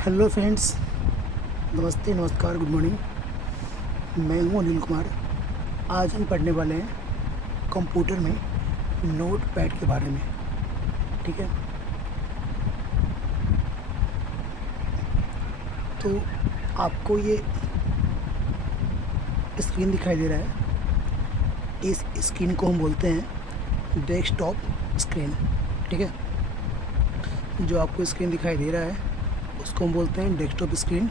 Hello friends, नमस्ते, नमस्कार, good morning. मैं हूं अनिल कुमार। आज हम पढ़ने वाले हैं कंप्यूटर में नोट पैड के बारे में। ठीक है, तो आपको ये स्क्रीन दिखाई दे रहा है। इस स्क्रीन को हम बोलते हैं डेस्कटॉप स्क्रीन। ठीक है, जो आपको स्क्रीन दिखाई दे रहा है उसको हम बोलते हैं डेस्कटॉप स्क्रीन।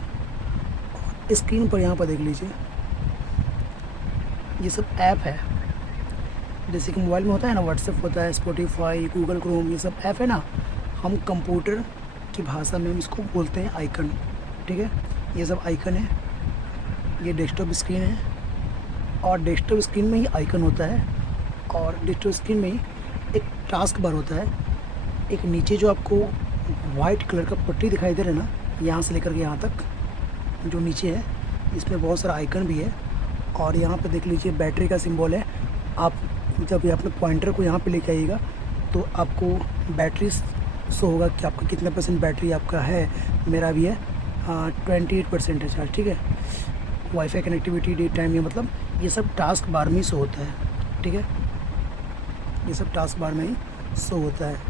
स्क्रीन पर यहाँ पर देख लीजिए, ये सब ऐप है। जैसे कि मोबाइल में होता है ना, व्हाट्सएप होता है, स्पॉटिफाई, गूगल क्रोम, ये सब ऐप है ना। हम कंप्यूटर की भाषा में हम इसको बोलते हैं आइकन। ठीक है, ये सब आइकन है। ये डेस्कटॉप स्क्रीन है और डेस्कटॉप स्क्रीन में ही आइकन होता है और डेस्कटॉप स्क्रीन में ही एक टास्क बार होता है। एक नीचे जो आपको वाइट कलर का पट्टी दिखाई दे रहा है ना, यहाँ से लेकर के यहाँ तक जो नीचे है, इसमें बहुत सारा आइकन भी है। और यहाँ पे देख लीजिए बैटरी का सिंबल है। आप जब ये अपने पॉइंटर को यहाँ पे लेके आइएगा तो आपको बैटरी शो होगा कि आपका कितना % बैटरी आपका है। मेरा भी है 28% है चार्ज। ठीक है, वाईफाई कनेक्टिविटी, डे टाइम, ये मतलब ये सब टास्क बार में ही शो होता है। ठीक है, ये सब टास्क बार में ही शो होता है।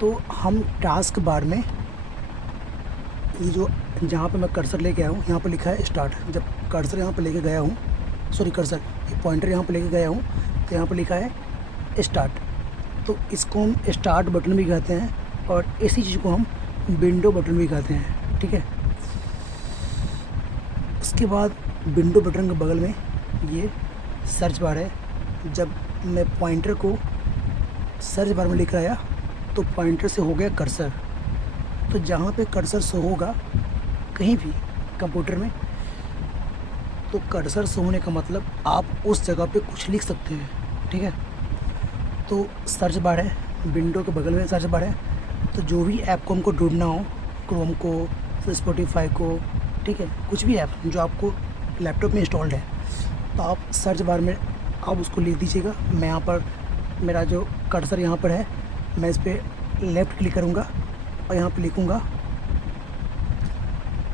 तो हम टास्क बार में ये जो जहाँ पे मैं कर्सर लेके आया हूँ, यहाँ पे लिखा है स्टार्ट। जब कर्सर यहाँ पे लेके गया हूँ, सॉरी कर्सर, ये पॉइंटर यहाँ पे लेके गया हूँ तो यहाँ पे लिखा है स्टार्ट। तो इसको हम स्टार्ट बटन भी कहते हैं और इसी चीज़ को हम विंडो बटन भी कहते हैं। ठीक है, उसके बाद विंडो बटन के बगल में ये सर्च बार है। जब मैं पॉइंटर को सर्च बार में लेकर आया तो पॉइंटर से हो गया कर्सर। तो जहाँ पे कर्सर शो होगा कहीं भी कंप्यूटर में, तो कर्सर शो होने का मतलब आप उस जगह पे कुछ लिख सकते हैं। ठीक है, तो सर्च बार है, विंडो के बगल में सर्च बार है। तो जो भी ऐप को हमको ढूंढना हो, क्रोम को, स्पॉटिफाई को, ठीक है, कुछ भी ऐप जो आपको लैपटॉप में इंस्टॉल्ड है, तो आप सर्च बार में आप उसको लिख दीजिएगा। मैं यहाँ पर, मेरा जो कर्सर यहाँ पर है, मैं इस पर लेफ़्ट क्लिक करूँगा और यहाँ पे लिखूँगा।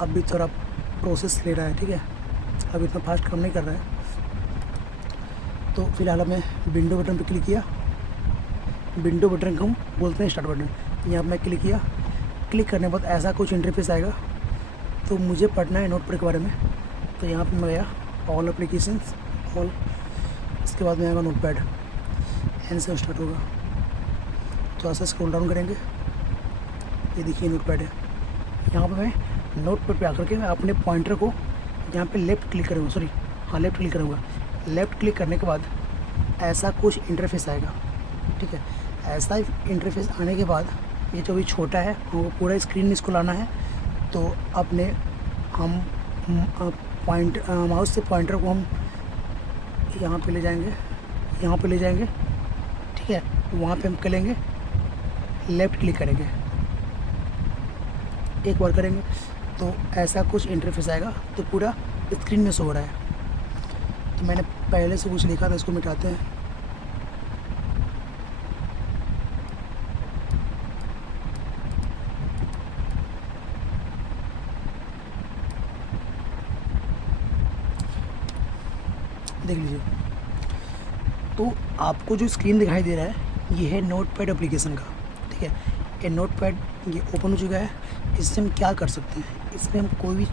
अब भी थोड़ा प्रोसेस ले रहा है। ठीक है, अभी इतना फास्ट काम नहीं कर रहा है। तो फिलहाल मैं विंडो बटन पे क्लिक किया। विंडो बटन को हम बोलते हैं स्टार्ट बटन। यहाँ मैं क्लिक किया। क्लिक करने के बाद ऐसा कुछ इंटरफेस आएगा। तो मुझे पढ़ना है नोटपैड के बारे में, तो यहाँ पर मैं गया ऑल एप्लीकेशंस, ऑल। इसके बाद में आएगा नोटपैड, एन से स्टार्ट होगा। थोड़ा सा स्क्रॉल डाउन करेंगे, ये देखिए नोटपैड है। यहाँ पे मैं नोटपैड पे आकर के मैं अपने पॉइंटर को यहाँ पे लेफ़्ट क्लिक करूँगा, सॉरी हाँ लेफ़्ट क्लिक करूँगा। लेफ़्ट क्लिक करने के बाद ऐसा कुछ इंटरफेस आएगा। ठीक है, ऐसा इंटरफेस आने के बाद ये जो भी छोटा है वो पूरा स्क्रीन इसको लाना है। तो अपने हम माउस से पॉइंटर को हम यहाँ पे ले जाएंगे, यहाँ पे ले जाएंगे। ठीक है, वहाँ पे हम करेंगे लेफ़्ट क्लिक करेंगे, एक बार करेंगे तो ऐसा कुछ इंटरफेस आएगा। तो पूरा स्क्रीन में शो हो रहा है। तो मैंने पहले से कुछ लिखा था, इसको मिटाते हैं। देख लीजिए, तो आपको जो स्क्रीन दिखाई दे रहा है ये है नोटपैड एप्लीकेशन का। ठीक है, ये नोटपैड ये ओपन हो चुका है। इससे हम क्या कर सकते हैं, इसमें हम कोई भी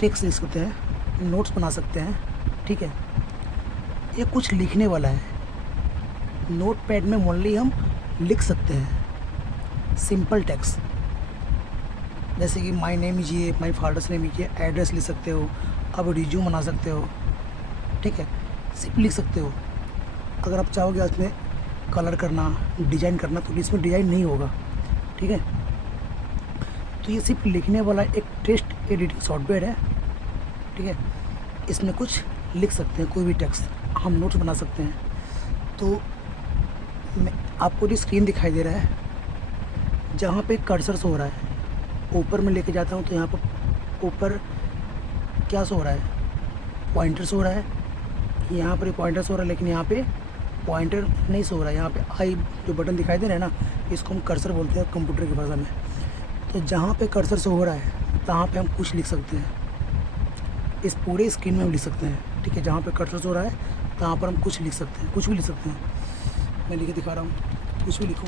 टेक्स्ट लिख सकते हैं, नोट्स बना सकते हैं। ठीक है, ये कुछ लिखने वाला है। नोटपैड में ओनली हम लिख सकते हैं सिंपल टेक्स्ट, जैसे कि माय नेम इज ये, माय फादर्स नेम इज ये, एड्रेस लिख सकते हो, अब रिज्यूम बना सकते हो। ठीक है, सिर्फ लिख सकते हो। अगर आप चाहोगे इसमें कलर करना, डिज़ाइन करना, तो इसमें डिज़ाइन नहीं होगा। ठीक है, तो ये सिर्फ लिखने वाला एक टेक्स्ट एडिटिंग सॉफ्टवेयर है। ठीक है, इसमें कुछ लिख सकते हैं, कोई भी टेक्स्ट हम नोट्स बना सकते हैं। तो मैं आपको जो स्क्रीन दिखाई दे रहा है, जहाँ पे कर्सर शो हो रहा है, ऊपर में लेके जाता हूँ तो यहाँ पर ऊपर क्या शो हो रहा है, पॉइंटर शो हो रहा है। यहाँ पर पॉइंटर शो हो रहा है, लेकिन यहाँ पे पॉइंटर नहीं सो रहा है। यहाँ पे आई जो बटन दिखाई दे रहा है ना, इसको हम कर्सर बोलते हैं कंप्यूटर की भाषा में। तो जहाँ पे कर्सर शो हो रहा है तहाँ पे हम कुछ लिख सकते हैं, इस पूरे स्क्रीन में हम लिख सकते हैं, ठीक है। जहाँ पे कर्सर शो रहा है तहाँ पर हम कुछ लिख सकते हैं, कुछ भी लिख सकते हैं। मैं लिख के दिखा रहा हूँ, कुछ भी लिखो।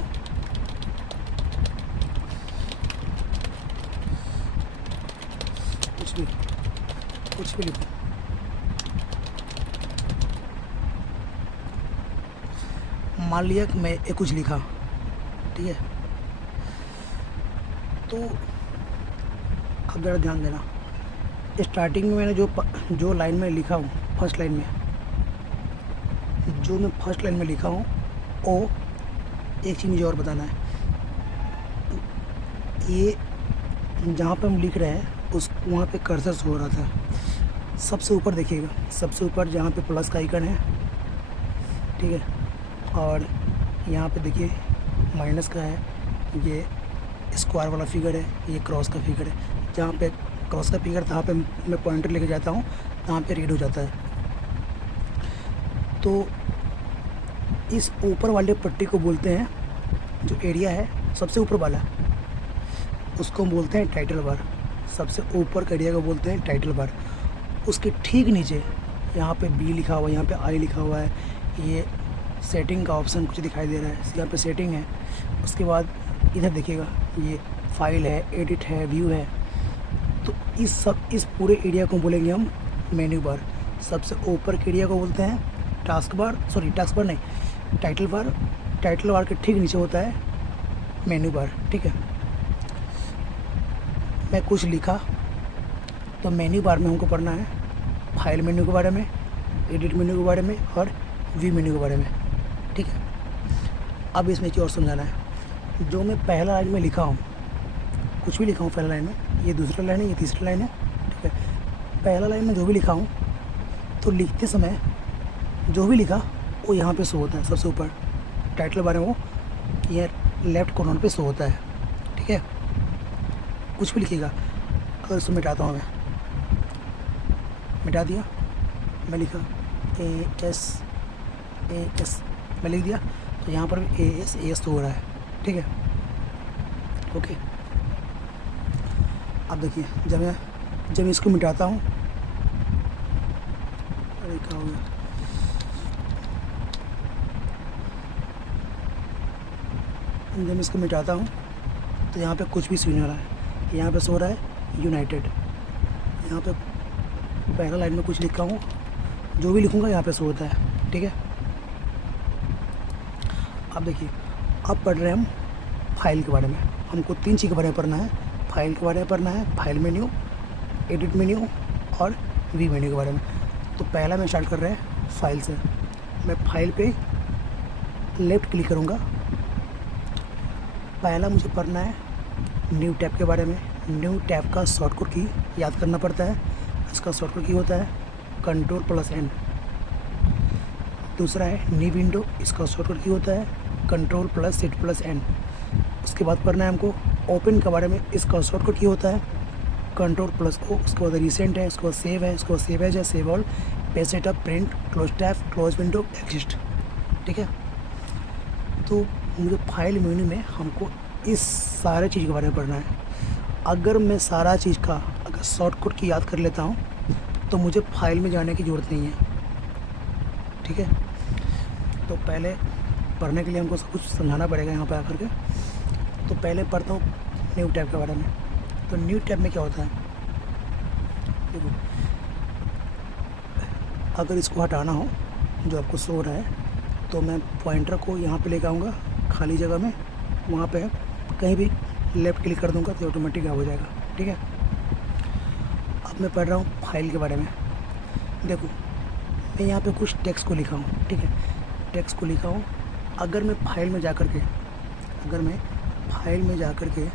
कुछ भी लिखो। मान लिया कि मैं ये कुछ लिखा, ठीक है। तो अब ज़रा ध्यान देना, स्टार्टिंग में मैंने जो लाइन में लिखा हूँ, फर्स्ट लाइन में जो मैं फर्स्ट लाइन में लिखा हूँ, वो एक चीज़ मुझे और बताना है। ये जहाँ पे हम लिख रहे हैं उस वहाँ पे कर्सर शो हो रहा था। सबसे ऊपर देखिएगा, सबसे ऊपर जहाँ पे प्लस का आइकन है, ठीक है, और यहाँ पे देखिए माइनस का है, ये स्क्वायर वाला फिगर है, ये क्रॉस का फिगर है। जहाँ पे क्रॉस का फिगर तहाँ पे मैं पॉइंटर लेके जाता हूँ, तहाँ पे रीड हो जाता है। तो इस ऊपर वाले पट्टी को बोलते हैं, जो एरिया है सबसे ऊपर वाला, उसको हम बोलते हैं टाइटल बार। सबसे ऊपर का एरिया को बोलते हैं टाइटल बार। उसके ठीक नीचे यहाँ पे बी लिखा हुआ है, यहाँ पे आई लिखा हुआ है, ये सेटिंग का ऑप्शन कुछ दिखाई दे रहा है, यहाँ पे सेटिंग है। उसके बाद इधर देखिएगा, ये फाइल है, एडिट है, व्यू है। तो इस पूरे एरिया को बोलेंगे हम मेन्यू बार। सबसे ऊपर के एरिया को बोलते हैं टास्क बार नहीं, टाइटल बार। टाइटल बार के ठीक नीचे होता है मेन्यू बार, ठीक है। मैं कुछ लिखा तो मेन्यू बार में हमको पढ़ना है फाइल मेन्यू के बारे में, एडिट मेन्यू के बारे में और व्यू मेन्यू के बारे में, ठीक है। अब इसमें एक और समझाना है। जो मैं पहला लाइन में लिखा हूँ, कुछ भी लिखा हूँ पहला लाइन में, ये दूसरा लाइन है, ये तीसरा लाइन है, ठीक है। पहला लाइन में जो भी लिखा हूँ, तो लिखते समय जो भी लिखा वो यहाँ पे शो होता है सबसे ऊपर टाइटल बारे में, वो ये लेफ्ट कॉर्नर पे शो होता है, ठीक है। कुछ भी लिखिएगा। अगर इसको मिटाता हूँ, मैं मिटा दिया, मैं लिखा AS मैं लिख दिया, तो यहाँ पर भी AS तो हो रहा है, ठीक है, ओके। अब देखिए, जब इसको मिटाता हूँ, अरे क्या हो गया, जब इसको मिटाता हूँ तो यहाँ पे कुछ भी शो नहीं हो रहा है। यहाँ पे शो रहा है यूनाइटेड। यहाँ पे पहला लाइन में कुछ लिखा हूँ, जो भी लिखूँगा यहाँ पे शो होता है, ठीक है। अब देखिए, अब पढ़ रहे हैं हम फाइल के बारे में। हमको 3 चीज़ के बारे में पढ़ना है। फाइल के बारे में पढ़ना है, फाइल मेन्यू, एडिट मेन्यू और वी मेन्यू के बारे में। तो पहला मैं स्टार्ट कर रहे हैं फाइल से। मैं फाइल पे लेफ़्ट क्लिक करूँगा। पहला मुझे पढ़ना है न्यू टैब के बारे में। न्यू टैब का शॉर्टकट की याद करना पड़ता है। इसका शॉर्टकट की होता है Ctrl+N। दूसरा है न्यू विंडो, इसका शॉर्टकट की होता है Ctrl+Shift+N। उसके बाद पढ़ना है हमको ओपन के बारे में। इसका शॉर्टकट की होता है Ctrl+O। उसके बाद रिसेंट है, उसके बाद सेव है, उसके बाद सेव एज है, save all, page setup, print, close tab, close window, exist, ठीक है। तो मुझे फाइल मेन्यू में हमको इस सारे चीज़ के बारे में पढ़ना है। अगर मैं सारा चीज़ का अगर शॉर्टकट की याद कर लेता हूँ तो मुझे फाइल में जाने की ज़रूरत नहीं है, ठीक है। तो पहले पढ़ने के लिए हमको सब कुछ समझाना पड़ेगा यहाँ पर आकर के। तो पहले पढ़ता हूँ न्यू टैब के बारे में। तो न्यू टैब में क्या होता है, देखो, अगर इसको हटाना हो जो आपको शो रहा है, तो मैं पॉइंटर को यहाँ पे लेकर आऊँगा खाली जगह में, वहाँ पे कहीं भी लेफ़्ट क्लिक कर दूँगा तो ऑटोमेटिक हो जाएगा, ठीक है। अब मैं पढ़ रहा हूँ फाइल के बारे में। देखो, मैं यहाँ पे कुछ टेक्स्ट को लिखा हूँ, ठीक है, टेक्स्ट को लिखा हूँ। अगर मैं फाइल में जा कर के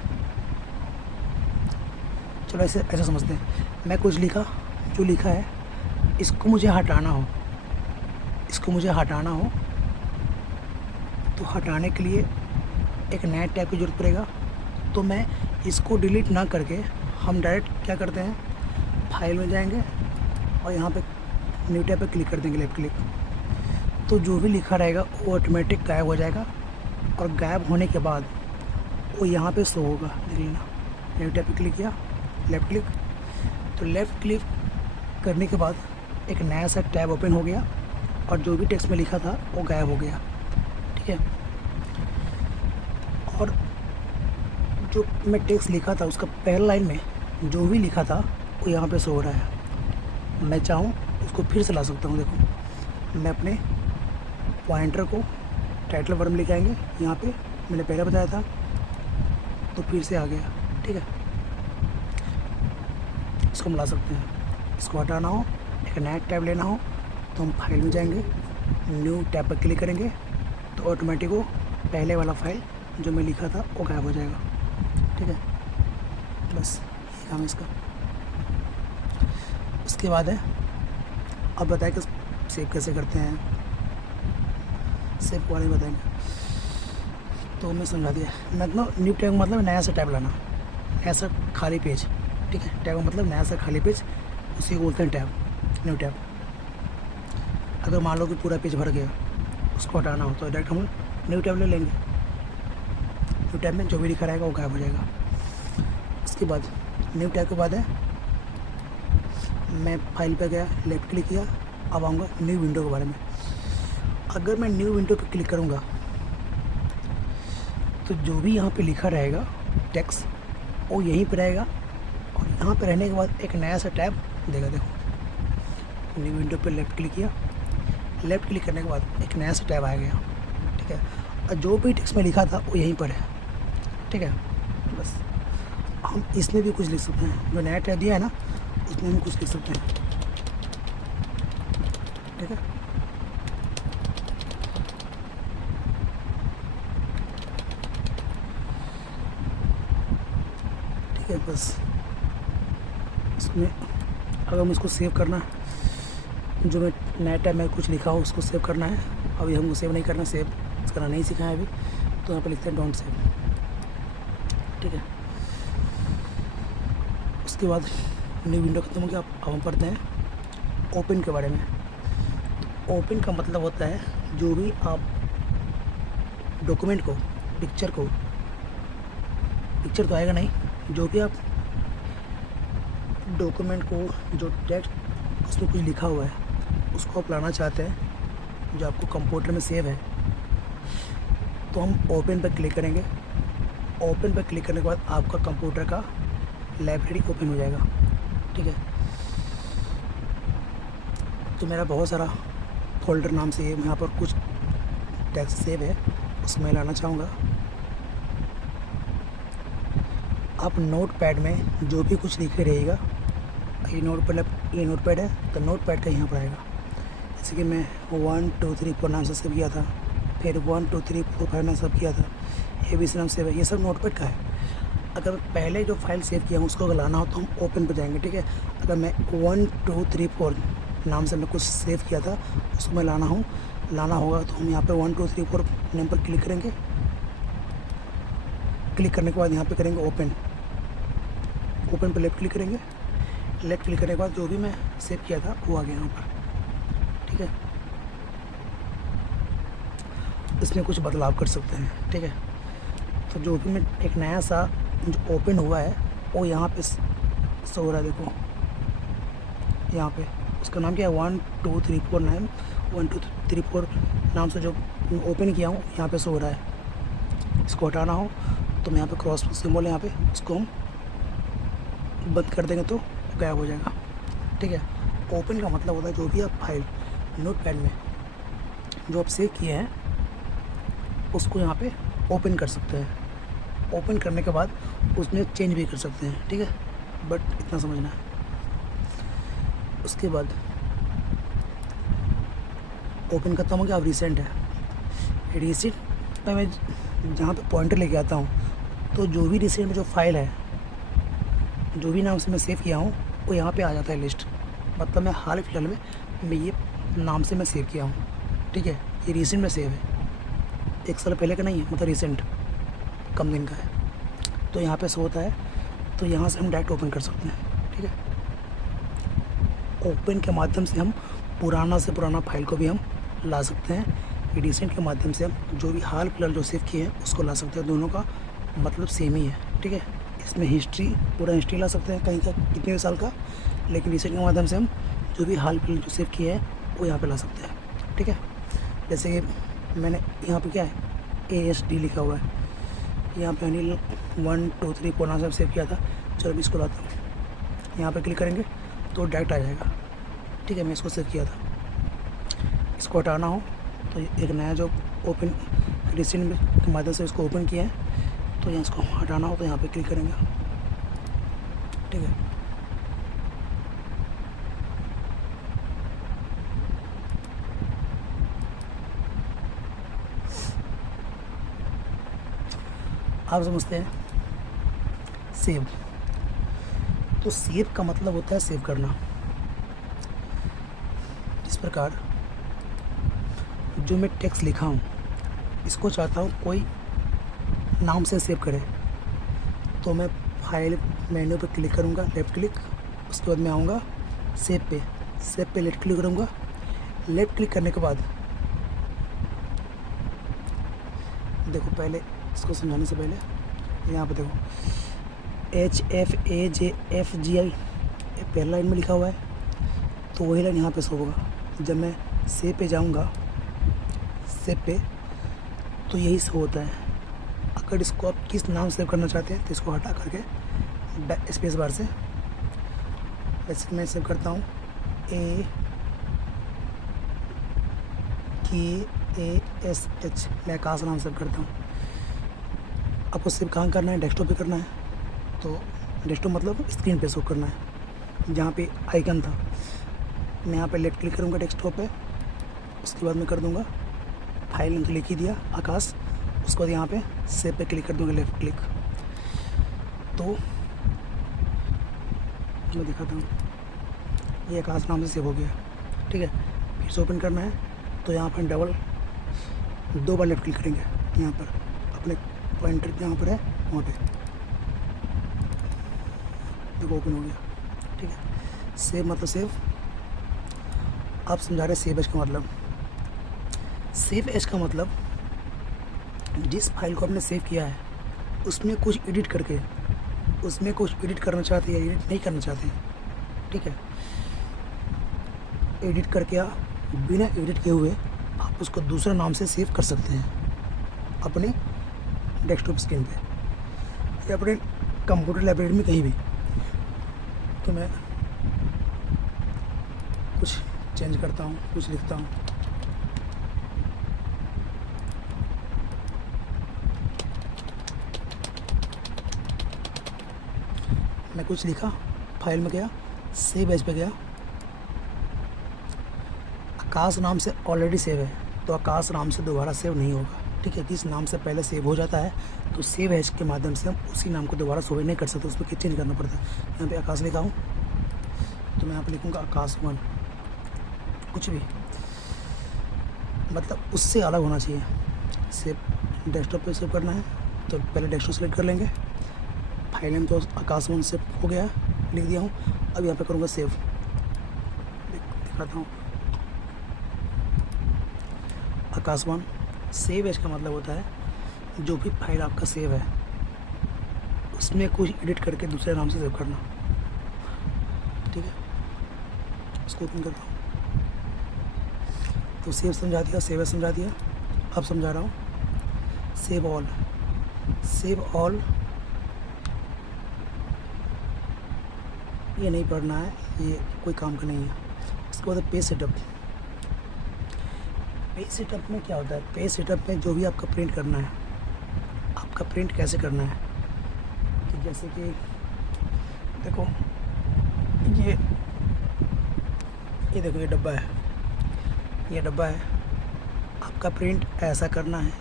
चलो ऐसा समझते हैं, मैं कुछ लिखा, जो लिखा है इसको मुझे हटाना हो, तो हटाने के लिए एक नया टैब की ज़रूरत पड़ेगा। तो मैं इसको डिलीट ना करके हम डायरेक्ट क्या करते हैं, फाइल में जाएंगे और यहाँ पे न्यू टैब पे क्लिक कर देंगे, लेफ्ट क्लिक। तो जो भी लिखा रहेगा वो ऑटोमेटिक गायब हो जाएगा, और गायब होने के बाद वो यहाँ पे शो होगा। देख लेना, न्यू टैब पे क्लिक किया, लेफ़्ट क्लिक, तो लेफ़्ट क्लिक करने के बाद एक नया सा टैब ओपन हो गया, और जो भी टेक्स्ट में लिखा था वो गायब हो गया। ठीक है, और जो मैं टेक्स्ट लिखा था उसका पहला लाइन में जो भी लिखा था वो यहाँ पे शो हो रहा है। मैं चाहूँ उसको फिर से ला सकता हूँ। देखो, मैं अपने पॉइंटर को टाइटल वर्ड में लेके आएंगे, यहाँ पे मैंने पहले बताया था, तो फिर से आ गया। ठीक है, इसको हम ला सकते हैं। इसको हटाना हो, एक नया टैब लेना हो, तो हम फाइल में जाएंगे, न्यू टैब पर क्लिक करेंगे, तो ऑटोमेटिक वो पहले वाला फाइल जो मैं लिखा था वो गायब हो जाएगा। ठीक है, बस ये काम है इसका। उसके बाद है, अब बताएं कि सेव कैसे करते हैं, सेव वाले ही बताएंगे, तो मैं समझा दिया। मतलब न्यू टैब मतलब नया सा टैब लाना, नया सा खाली पेज। ठीक है, टैब मतलब नया सा खाली पेज, उसी को बोलते हैं टैब, न्यू टैब। अगर मान लो कि पूरा पेज भर गया, उसको हटाना हो तो डायरेक्ट हम न्यू टैब ले लेंगे। न्यू टैब में जो भी लिखा रहेगा वो गायब हो जाएगा। उसके बाद न्यू टैब के बाद है, मैं फाइल पे गया, लेफ़्ट क्लिक किया, अब आऊँगा न्यू विंडो के बारे में। अगर मैं न्यू विंडो पे क्लिक करूँगा तो जो भी यहाँ पे लिखा रहेगा टेक्स्ट वो यहीं पे रहेगा, और यहाँ पे रहने के बाद एक नया सा टैब देगा। देखो, न्यू विंडो पे लेफ़्ट क्लिक किया, लेफ़्ट क्लिक करने के बाद एक नया सा टैब आ गया। ठीक है, और जो भी टेक्स्ट में लिखा था वो यहीं पर है। ठीक है, बस हम इसमें भी कुछ लिख सकते हैं, जो नया टैब दिया है ना उसमें हम कुछ लिख सकते हैं। ठीक है, ठीक है, बस इसमें अगर मुझको सेव करना है, जो मैं नया टैब में कुछ लिखा हो उसको सेव करना है, अभी हमको सेव नहीं करना, सेव करना नहीं सीखा है अभी, तो यहाँ पर लिखते हैं डोंट सेव। ठीक है, उसके बाद न्यू विंडो खत्म हो गया। अब हम पढ़ते हैं ओपन के बारे में। तो ओपन का मतलब होता है जो भी आप डॉक्यूमेंट को, पिक्चर तो आएगा नहीं, जो भी आप डॉक्यूमेंट को, जो टेक्स्ट उसमें कुछ लिखा हुआ है उसको आप लाना चाहते हैं, जो आपको कंप्यूटर में सेव है, तो हम ओपन पर क्लिक करेंगे। ओपन पर क्लिक करने के बाद आपका कंप्यूटर का लाइब्रेरी ओपन हो जाएगा। ठीक है, तो मेरा बहुत सारा फोल्डर नाम से यहाँ पर कुछ टेक्स्ट सेव है, उसको मैं लाना चाहूँगा। आप नोटपैड में जो भी कुछ लिखे रहेगा, ये नोटपैड है तो नोटपैड का यहाँ पर आएगा। जैसे कि मैं 1 2 3 4 नाम से सेव किया था, फिर 1 2 3 4 5 नाम सेव किया था, ABC नाम सेव है, ये सब नोटपैड का है। अगर पहले जो फाइल सेव किया हूँ उसको अगर लाना हो तो हम ओपन पर जाएंगे। ठीक है, अगर मैं 1 2 3 4 नाम से मैं कुछ सेव किया था उसको मैं लाना होगा, तो हम यहाँ पे 1 2 3 4 नेम पर क्लिक करेंगे। क्लिक करने के बाद यहाँ पे करेंगे ओपन पर लेफ़्ट क्लिक करेंगे। लेफ़्ट क्लिक करने के बाद जो भी मैं सेव किया था वो आ गया यहाँ पर। ठीक है, इसमें कुछ बदलाव कर सकते हैं। ठीक है, तो जो भी मैं एक नया सा जो ओपन हुआ है वो यहाँ पे शो हो रहा है। देखो यहाँ पे उसका नाम क्या है, 1 2 3 4 नाम, 1 2 3 4 नाम से जो ओपन किया हूँ यहाँ पे शो हो रहा है। इसको हटाना हो तो मैं यहाँ पे क्रॉस सिंबल है, यहाँ पे इसको हम बंद कर देंगे तो गायब हो जाएगा। ठीक है, ओपन का मतलब होता है जो भी आप फाइल नोटपैड में जो आप सेव किए हैं उसको यहाँ पे ओपन कर सकते हैं। ओपन करने के बाद उसमें चेंज भी कर सकते हैं। ठीक है, बट इतना समझना है। उसके बाद ओपन खत्म हो गया, अब रिसेंट है। रिसेंट पे मैं जहाँ पे पॉइंटर लेके आता हूँ तो जो भी रिसेंट में जो फाइल है, जो भी नाम से मैं सेव किया हूँ वो यहाँ पे आ जाता है लिस्ट। मतलब मैं हाल फिलहाल में मैं ये नाम से मैं सेव किया हूँ। ठीक है, ये रिसेंट में सेव है, 1 साल पहले का नहीं है, मतलब रिसेंट कम दिन का है, तो यहाँ पे शो होता है। तो यहाँ से हम डायरेक्ट ओपन कर सकते हैं। ठीक है, ओपन के माध्यम से हम पुराना से पुराना फाइल को भी हम ला सकते हैं। एडिशन के माध्यम से हम जो भी हाल फिलहाल जो सेव किए हैं उसको ला सकते हैं। दोनों का मतलब सेम ही है, ठीक है। इसमें हिस्ट्री, पूरा हिस्ट्री ला सकते हैं कहीं का, कितने भी साल का, लेकिन एडिशन के माध्यम से हम जो भी हाल फिलहाल जो सेव किए हैं वो यहाँ पे ला सकते हैं, ठीक है। जैसे कि मैंने यहाँ पे क्या है, ASD लिखा हुआ है, यहाँ पे अनिल 1 2 3 4 नाम से सेव किया था। चलो मैं इसको लाता हूँ, यहाँ पे क्लिक करेंगे तो डायरेक्ट आ जाएगा, ठीक है। मैं इसको सेव किया था, इसको हटाना हो तो एक नया जो ओपन रिसेंट के माध्यम से इसको ओपन किया है, तो यहाँ इसको हटाना हो तो यहाँ पे क्लिक करेंगे, ठीक है। आप समझते हैं सेव, तो सेव का मतलब होता है सेव करना। इस प्रकार जो मैं टेक्स्ट लिखा हूँ इसको चाहता हूँ कोई नाम से सेव करे, तो मैं फाइल मेन्यू पर क्लिक करूँगा, लेफ़्ट क्लिक, उसके बाद मैं आऊँगा सेव पे लेफ़्ट क्लिक करूँगा। लेफ़्ट क्लिक करने के बाद देखो, पहले इसको समझाने से पहले यहाँ पे देखो HFAJFGI पहला लाइन में लिखा हुआ है, तो वही लाइन यहाँ पे शो होगा। जब मैं सेव पे जाऊँगा, सेव पे, तो यही शो होता है। अगर इसको आप किस नाम सेव करना चाहते हैं तो इसको हटा करके स्पेस बार से, वैसे मैं सेव करता हूँ AKASH, मैं आकाश नाम सेव करता हूँ। आपको सेव कहाँ करना है, डेस्कटॉप पे करना है, तो डेस्कटॉप मतलब स्क्रीन पे शो करना है, जहाँ पे आइकन था। मैं यहाँ पे लेफ्ट क्लिक करूँगा डेस्कटॉप पे, उसके बाद मैं कर दूँगा फाइल नेम तो लिख ही दिया आकाश, उसके बाद यहाँ पे सेव पे क्लिक कर दूँगा लेफ़्ट क्लिक। तो मैं दिखाता हूँ, ये आकाश नाम से सेव हो गया, ठीक है। फिर से ओपन करना है तो यहाँ पर डबल 2 बार लेफ़्ट क्लिक करेंगे, यहाँ पर अपने पॉइंटर जहाँ पर है वहाँ पे, देखो ओपन हो गया, ठीक है। सेव मतलब सेव, आप समझा रहे सेव एज का मतलब। सेव एज का मतलब जिस फाइल को आपने सेव किया है उसमें कुछ एडिट करके, उसमें कुछ एडिट करना चाहते हैं या एडिट नहीं करना चाहते, ठीक है। एडिट करके आप बिना एडिट किए हुए आप उसको दूसरे नाम से सेव कर सकते हैं अपने डेस्कटॉप स्क्रीन पे या अपने कंप्यूटर लाइब्रेरी में कहीं भी। तो मैं कुछ चेंज करता हूँ, कुछ लिखता हूँ, मैं कुछ लिखा, फाइल में गया, सेव एज पे गया, आकाश नाम से ऑलरेडी सेव है तो आकाश नाम से दोबारा सेव नहीं होगा, ठीक है। जिस नाम से पहले सेव हो जाता है तो सेव एज के माध्यम से हम उसी नाम को दोबारा सेव नहीं कर सकते, उसमें कुछ चेंज करना पड़ता है। यहाँ पे आकाश लिखा हूँ तो मैं यहाँ पे लिखूँगा आकाश 1, कुछ भी, मतलब उससे अलग होना चाहिए। सेव डेस्कटॉप पे सेव करना है तो पहले डेस्कटॉप सेलेक्ट कर लेंगे, फाइल नेम तो आकाश 1 सेव हो गया, लिख दिया हूँ। अब यहाँ पे करूँगा सेव, दिखाता हूँ आकाश 1। सेव एज का मतलब होता है जो भी फाइल आपका सेव है उसमें कुछ एडिट करके दूसरे नाम से सेव करना, ठीक है। इसको ओपन कर रहा हूँ तो सेव समझा दिया, सेव एज समझा दिया। अब समझा रहा हूँ सेव ऑल। सेव ऑल ये नहीं पढ़ना है, ये कोई काम का नहीं है। इसके बाद पेज सेटअप। पेज सेटअप में क्या होता है, पेज सेटअप में जो भी आपका प्रिंट करना है, आपका प्रिंट कैसे करना है, कि जैसे कि देखो ये देखो ये डब्बा है, ये डब्बा है, आपका प्रिंट ऐसा करना है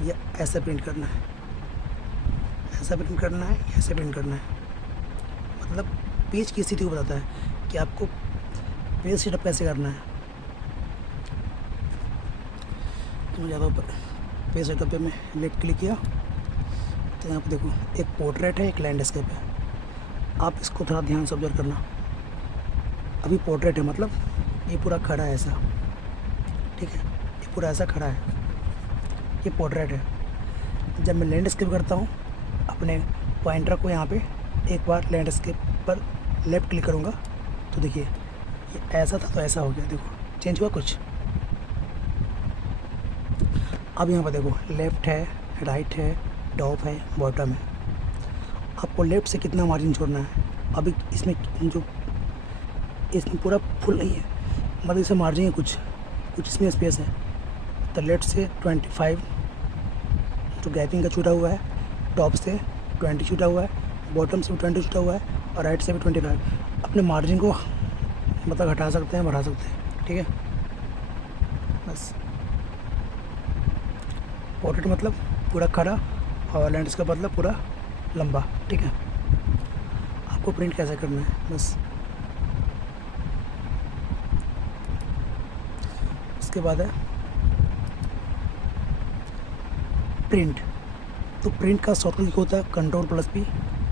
या ऐसा प्रिंट करना है, ऐसा प्रिंट करना है या ऐसा प्रिंट करना है, मतलब पेज की स्थिति को बताता है कि आपको पेज सेटअप कैसे करना है। तो मैं ज़्यादा ऊपर पेज सेटअप पे मैं लेफ्ट क्लिक किया तो यहाँ पे देखो एक पोर्ट्रेट है, एक लैंडस्केप है। आप इसको थोड़ा ध्यान से ऑब्जर्व करना। अभी पोर्ट्रेट है मतलब ये पूरा खड़ा है ऐसा, ठीक है, ये पूरा ऐसा खड़ा है, ये पोर्ट्रेट है। जब मैं लैंडस्केप करता हूँ अपने पॉइंटर को यहाँ पे एक बार लैंडस्केप पर लेफ़्ट क्लिक करूँगा तो देखिए ये ऐसा था तो ऐसा हो गया, देखो चेंज हुआ कुछ। अब यहाँ पर देखो लेफ़्ट है, राइट है, टॉप है, बॉटम है। आपको लेफ़्ट से कितना मार्जिन छोड़ना है। अभी इसमें पूरा फुल नहीं है, मतलब इसमें मार्जिन है कुछ इसमें स्पेस है। तो लेफ़्ट से 25 जो गैपिंग का छूटा हुआ है, टॉप से 20 छूटा हुआ है, बॉटम से भी 20 छूटा हुआ है और राइट से भी 25। अपने मार्जिन को मतलब घटा सकते हैं, बढ़ा सकते हैं, ठीक है। बस पोर्ट्रेट मतलब पूरा खड़ा और लैंडस्केप मतलब पूरा लंबा, ठीक है। आपको प्रिंट कैसे करना है, बस उसके बाद है प्रिंट। तो प्रिंट का शॉर्टकट होता है Ctrl+P।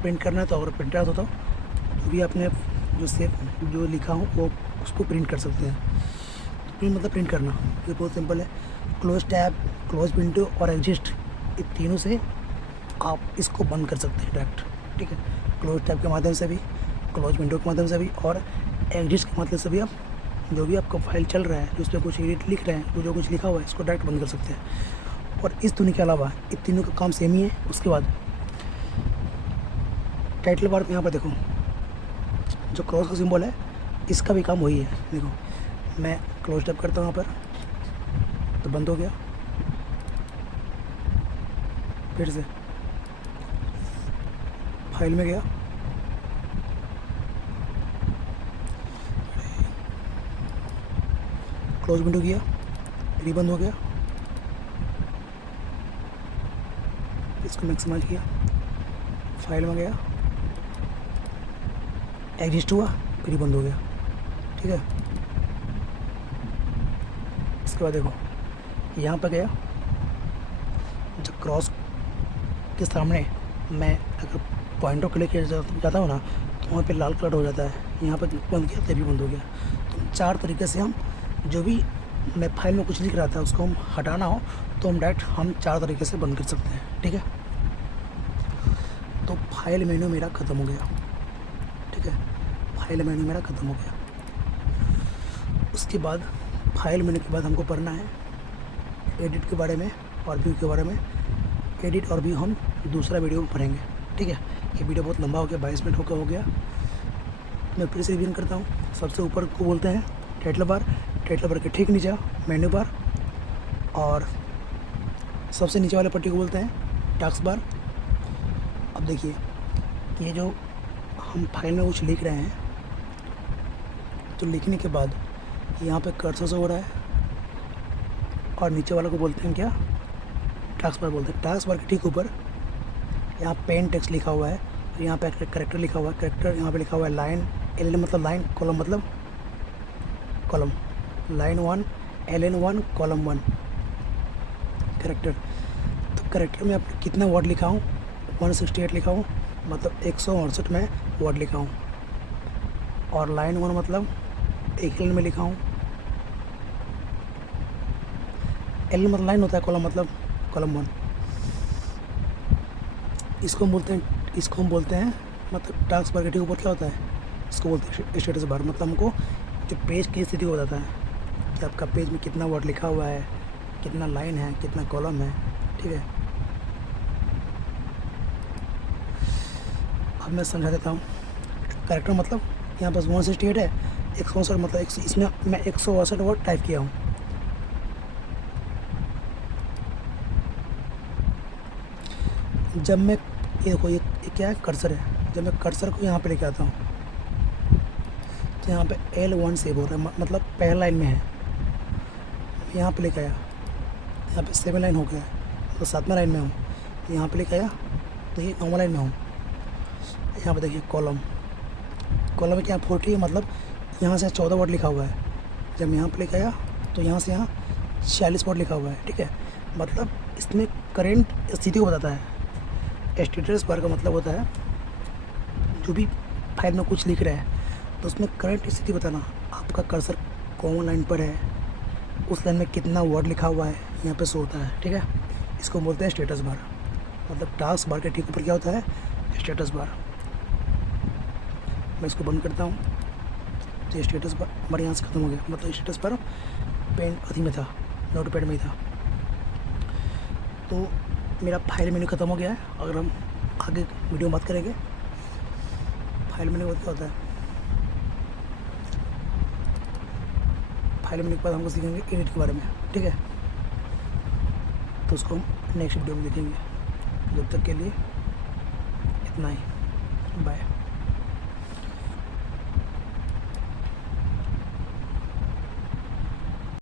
प्रिंट करना है तो अगर प्रिंट आउट होता तो भी अपने जो लिखा हो वो उसको प्रिंट कर सकते हैं। तो प्रिंट मतलब प्रिंट करना, ये बहुत सिंपल है। क्लोज टैब, क्लोज विंडो और एग्जिस्ट, ये तीनों से आप इसको बंद कर सकते हैं डायरेक्ट, ठीक है। क्लोज टैब के माध्यम से भी, क्लोज विंडो के माध्यम से भी और एग्जिस्ट के माध्यम से भी आप जो भी आपका फाइल चल रहा है, जिसमें कुछ एडिट लिख रहे हैं, जो कुछ लिखा हुआ है, इसको डायरेक्ट बंद कर सकते हैं। और इस दुनिया के अलावा इन तीनों का काम सेम ही है। उसके बाद टाइटल बार यहाँ पर देखो जो क्रॉस का सिंबल है, इसका भी काम वही है। देखो मैं क्लोज टैब करता हूँ यहाँ पर तो बंद हो गया, फिर से फाइल में गया, क्लोज विंडो किया, फिर बंद हो गया, इसको मैक्सिमाइज किया, फाइल में गया, एग्जिस्ट हुआ, फिर बंद हो गया, ठीक है। इसके बाद देखो यहाँ पर गया, जब क्रॉस के सामने मैं अगर पॉइंटर क्लिक किया जाता हूँ ना तो वहाँ पे लाल कलर हो जाता है। यहाँ पर बंद किया तभी बंद हो गया। तो 4 तरीके से हम जो भी मैं फाइल में कुछ लिख रहा था उसको हम हटाना हो तो हम डायरेक्ट 4 तरीके से बंद कर सकते हैं, ठीक है। तो फाइल मेन्यू मेरा ख़त्म हो गया, ठीक है। फाइल मेन्यू मेरा ख़त्म हो गया। उसके बाद फाइल मेन्यू के बाद हमको पढ़ना है एडिट के बारे में और व्यू के बारे में। एडिट और व्यू हम दूसरा वीडियो में पढ़ेंगे, ठीक है। ये वीडियो बहुत लंबा हो गया, 22 मिनट होकर हो गया। मैं फिर से रिवीजन करता हूँ। सबसे ऊपर को बोलते हैं टाइटल बार, टाइटल बार के ठीक नीचे मेन्यू बार और सबसे नीचे वाले पट्टी को बोलते हैं टास्क बार। अब देखिए ये जो हम फाइल में कुछ लिख रहे हैं तो लिखने के बाद यहाँ पे कर्सर से हो रहा है और नीचे वाला को बोलते हैं क्या, टास्क बार बोलते हैं। टास्क बार के ठीक ऊपर यहाँ पेन टेक्स्ट लिखा हुआ है, यहाँ पे करेक्टर लिखा हुआ है। करेक्टर यहाँ पे लिखा हुआ है लाइन, LN मतलब लाइन, कॉलम मतलब column, line 1 LN 1 column 1 character. तो करेक्टर में आप कितना वर्ड लिखा हूँ, 168 लिखा हूँ, मतलब 168 में वर्ड लिखा हूँ। और लाइन 1 मतलब एक लाइन में लिखा हूँ। LN मतलब लाइन होता है, कॉलम मतलब कॉलम 1। इसको हम बोलते हैं मतलब टास्क बार के ठीक ऊपर क्या होता है, इसको बोलते हैं स्टेटस बार। मतलब हमको जो पेज की स्थिति को बताता है कि आपका पेज में कितना वर्ड लिखा हुआ है, कितना लाइन है, कितना कॉलम है, ठीक है। अब मैं समझा देता हूँ। कैरेक्टर मतलब यहाँ पास 168 है, 168 मतलब इसमें मैं 168 वर्ड टाइप किया हूँ। जब मैं ये देखो ये क्या है, कर्सर है। जब मैं कर्सर को यहाँ पे लेके आता हूँ तो यहाँ पे L1 सेव हो रहा है, मतलब पहला लाइन में है। यहाँ पे लेके आया, यहाँ पे 7 लाइन हो गया है तो 7वें लाइन में हूँ। यहाँ पे लेके आया तो ये 9वें लाइन में हूँ। यहाँ पे देखिए कॉलम, कॉलम में क्या 40 है, मतलब यहाँ से 14 वर्ड लिखा हुआ है। जब मैं यहाँ पे लेके आया तो यहाँ से यहाँ 46 वर्ड लिखा हुआ है, ठीक है। मतलब इसमें करेंट स्थिति को बताता है। स्टेटस बार का मतलब होता है जो भी फाइल में कुछ लिख रहे हैं तो उसमें करंट स्थिति बताना। आपका कर्सर कौन लाइन पर है, उस लाइन में कितना वर्ड लिखा हुआ है यहाँ पे शो होता है, ठीक है। इसको बोलते हैं स्टेटस बार। मतलब टास्क बार के ठीक ऊपर क्या होता है, स्टेटस बार। मैं इसको बंद करता हूँ तो ये स्टेटस बार यहाँ से ख़त्म हो गया। मतलब स्टेटस बार पेन अथी में था, नोट पैड में ही था। तो मेरा फाइल मेन्यू ख़त्म हो गया है। अगर हम आगे वीडियो में बात करेंगे फाइल मेन्यू क्या होता है, फाइल मेन्यू के बाद हमको सीखेंगे एडिट के बारे में, ठीक है। तो उसको हम नेक्स्ट वीडियो में देखेंगे। जब तक के लिए इतना ही, बाय।